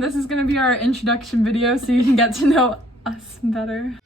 everyone. This is going to be our introduction video so you can get to know us better.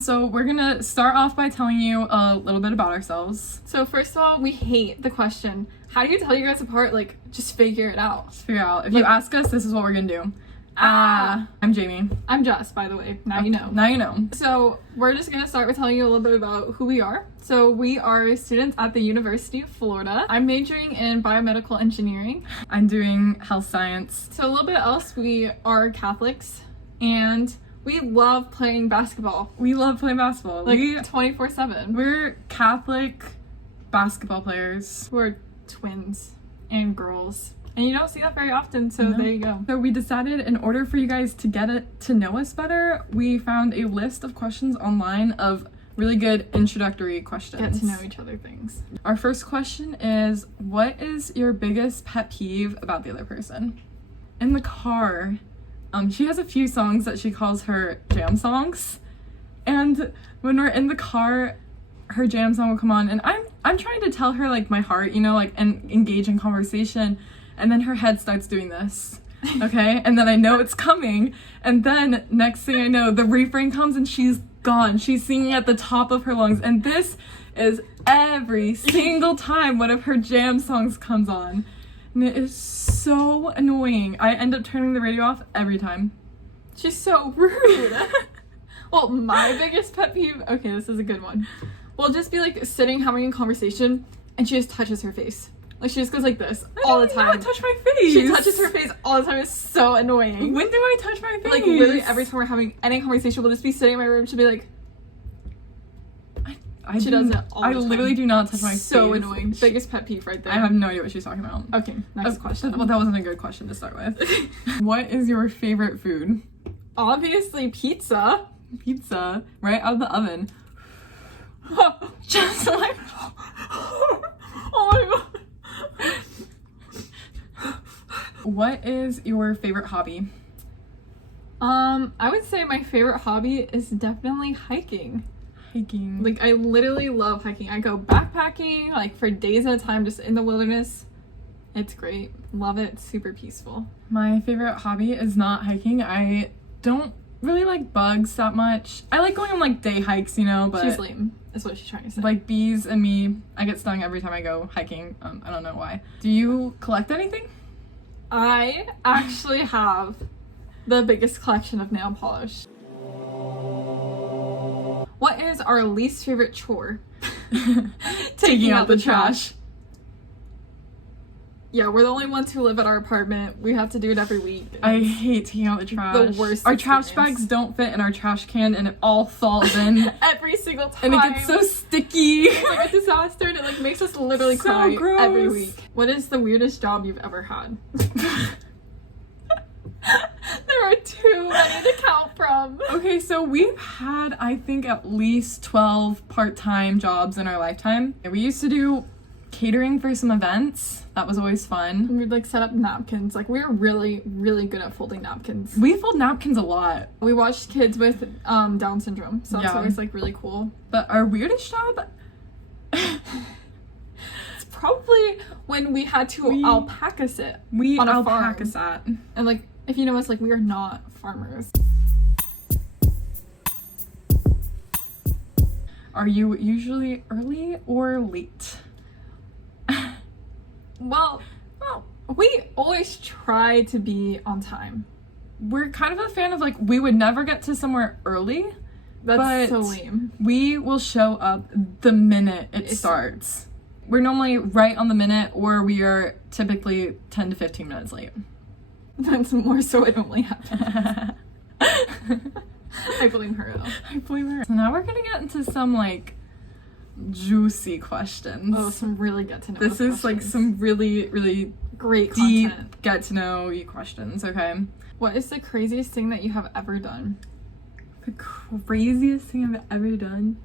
So we're gonna start off by telling you a little bit about ourselves. So first of all, we hate the question, how do you tell you guys apart? Like, just figure it out. Just figure out. If you ask us, this is what we're gonna do. I'm Jamie. I'm Jess, by the way. Now you know. Now you know. So we're just gonna start with telling you a little bit about who we are. So we are students at the University of Florida. I'm majoring in biomedical engineering. I'm doing health science. So a little bit else, we are Catholics and we love playing basketball. We love playing basketball. Like 24/7. We're Catholic basketball players. We're twins and girls. And you don't see that very often, so there you go. So we decided in order for you guys to get to know us better, we found a list of questions online of really good introductory questions. Get to know each other things. Our first question is, what is your biggest pet peeve about the other person? In the car, she has a few songs that she calls her jam songs. And when we're in the car, her jam song will come on and I'm trying to tell her like my heart, you know, like, and engage in conversation. And then her head starts doing this, okay? And then I know it's coming. And then next thing I know, the refrain comes and she's gone. She's singing at the top of her lungs. And this is every single time one of her jam songs comes on. And it is so annoying. I end up turning the radio off every time. She's so rude. Well, my biggest pet peeve, okay, this is a good one. We'll just be like sitting having a conversation and she just touches her face. Like, she just goes like this all the time. I touch my face. She touches her face all the time. It's so annoying. When do I touch my face? Like, literally every time we're having any conversation, we'll just be sitting in my room. She'll be like... She does it all the time. I literally do not touch my face. So annoying. Biggest pet peeve right there. I have no idea what she's talking about. Okay, next question. Well, that wasn't a good question to start with. What is your favorite food? Obviously, pizza. Pizza. Right out of the oven. Just like... Oh my god. What is your favorite hobby? I would say my favorite hobby is definitely hiking. Hiking. Like, I literally love hiking. I go backpacking, like, for days at a time, just in the wilderness. It's great. Love it. Super peaceful. My favorite hobby is not hiking. I don't really like bugs that much. I like going on, like, day hikes, you know, but... She's lame, is what she's trying to say. Like, bees and me, I get stung every time I go hiking. I don't know why. Do you collect anything? I actually have the biggest collection of nail polish. What is our least favorite chore? Taking out the trash. Yeah, we're the only ones who live at our apartment. We have to do it every week. I hate taking out the trash. The worst Our trash bags don't fit in our trash can and it all falls in. Every single time. And it gets so sticky. It's like a disaster and it like makes us literally So cry gross. every week. What is the weirdest job you've ever had? There are too many to count from. Okay, so we've had, I think, at least 12 part-time jobs in our lifetime. We used to do catering for some events. That was always fun. We'd like set up napkins. Like, we were really, really good at folding napkins. We fold napkins a lot. We watched kids with Down syndrome, so it's always like really cool. But our weirdest job? It's probably when we had to alpaca sit on a farm. Alpaca sat. And like, if you know us, like, we are not farmers. Are you usually early or late? Well, we always try to be on time. We're kind of a fan of, like, we would never get to somewhere early. That's so lame. We will show up the minute it starts. We're normally right on the minute, or we are typically 10 to 15 minutes late. That's more so what normally happens. I blame her though. I blame her. So now we're gonna get into some like juicy questions. Oh, some really get to know. This is like some really, really great deep content. Get to know you questions, okay? What is the craziest thing that you have ever done? The craziest thing I've ever done?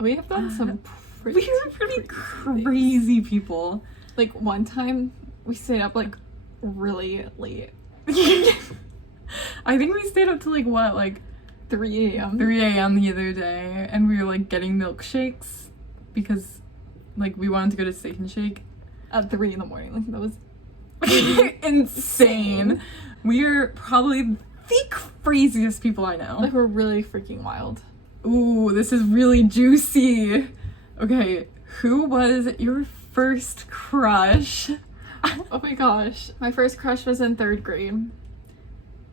We have done some pretty crazy people. Like, one time we stayed up like really late. I think we stayed up to like what, like 3 a.m. 3 a.m. the other day, and we were like getting milkshakes because like we wanted to go to Steak and Shake At 3 in the morning. Like, that was insane. We're probably the craziest people I know. like, we're really freaking wild. Ooh, this is really juicy. Okay, who was your first crush? Oh my gosh. My first crush was in 3rd grade.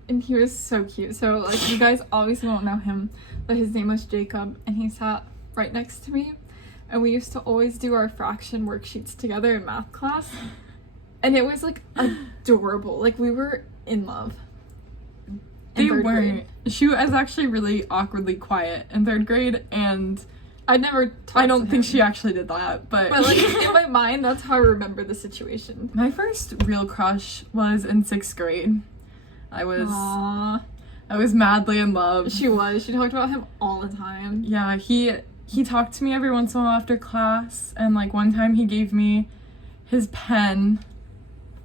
And he was so cute. So, like, you guys obviously won't know him, but his name was Jacob, and he sat right next to me. And we used to always do our fraction worksheets together in math class. And it was, like, adorable. Like, we were in love. They In 3rd weren't. grade. She was actually really awkwardly quiet in 3rd grade, and I'd never talked I don't to think him. she actually did that, but But, like, in my mind, that's how I remember the situation. my first real crush was in 6th grade. I Aww. was madly in love. She was. She talked about him all the time. Yeah, he talked to me every once in a while after class, and like one time he gave me his pen,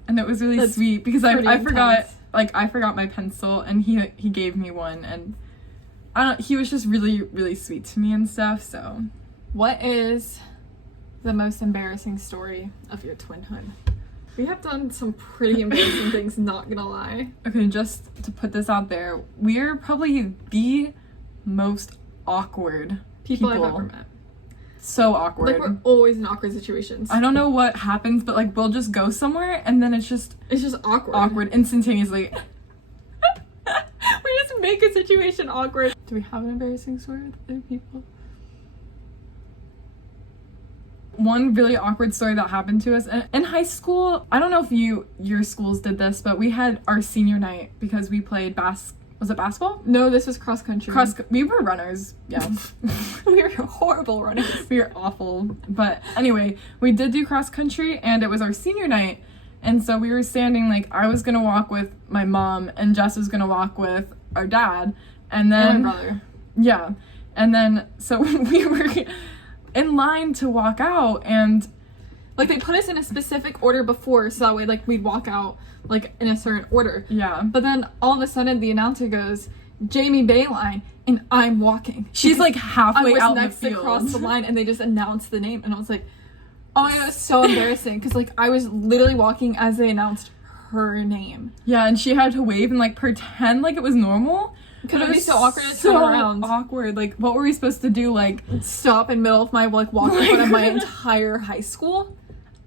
and it was really That's sweet because pretty I forgot intense. I forgot my pencil, and he gave me one, and he was just really, really sweet to me and stuff. So What is the most embarrassing story of your twinhood? We have done some pretty embarrassing things, not gonna lie. okay, just to put this out there, we're probably the most awkward People I've ever met. So awkward. Like, we're always in awkward situations. I don't know what happens, but like we'll just go somewhere and then it's just It's just awkward. awkward instantaneously. We just make a situation awkward. Do we have an embarrassing story with other people? One really awkward story that happened to us in high school. I don't know if your schools did this, but we had our senior night because we played was it basketball? No, this was cross country. We were runners. Yeah. We were horrible runners. We were awful. But anyway, we did do cross country, and it was our senior night. And so we were standing, like, I was gonna walk with my mom, and Jess was gonna walk with our dad. And then And my brother. yeah. And then so we were in line to walk out, and Like, they put us in a specific order before, so that way, like, we'd walk out, like, in a certain order. yeah. But then, all of a sudden, the announcer goes, Jamie Boehlein, and I'm walking. She's like I halfway was out in the next field. across the line, and they just announced the name, and I was like, oh my god, it was so embarrassing, because, like, I was literally walking as they announced her name. Yeah, and she had to wave and like pretend like it was normal. Because it But would be so awkward to turn around. Awkward. Like, what were we supposed to do? Like, Stop in the middle of my, like, walking in front of my entire high school.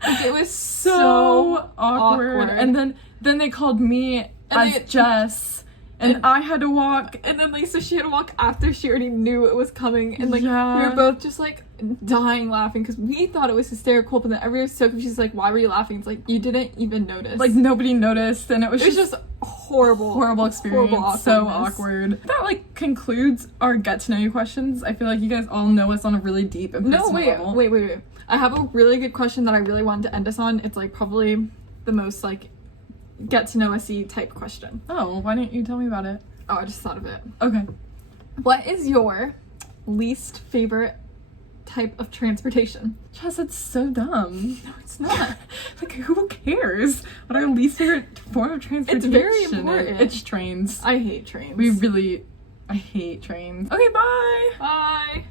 Like, it was so awkward. And then they called me as they- Jess, and I had to walk. And then Lisa, she had to walk after she already knew it was coming. And, like, Yeah. we were both just, like, dying laughing because we thought it was hysterical. But then everyone was so confused, like, why were you laughing? It's like, you didn't even notice. Like, nobody noticed, and it was it was just horrible experience. Horrible So awkwardness. awkward. That like concludes our get to know you questions. I feel like you guys all know us on a really deep and No, personal wait. level. I have a really good question that I really wanted to end us on. It's, like, probably the most, like, get to know us-y type question. Oh, why didn't you tell me about it? Oh, I just thought of it. Okay. What is your least favorite type of transportation? Jess, it's so dumb. No, it's not. Like, who cares what our least favorite form of transportation very is? important. It's trains. I hate trains. I hate trains. Okay, bye! Bye.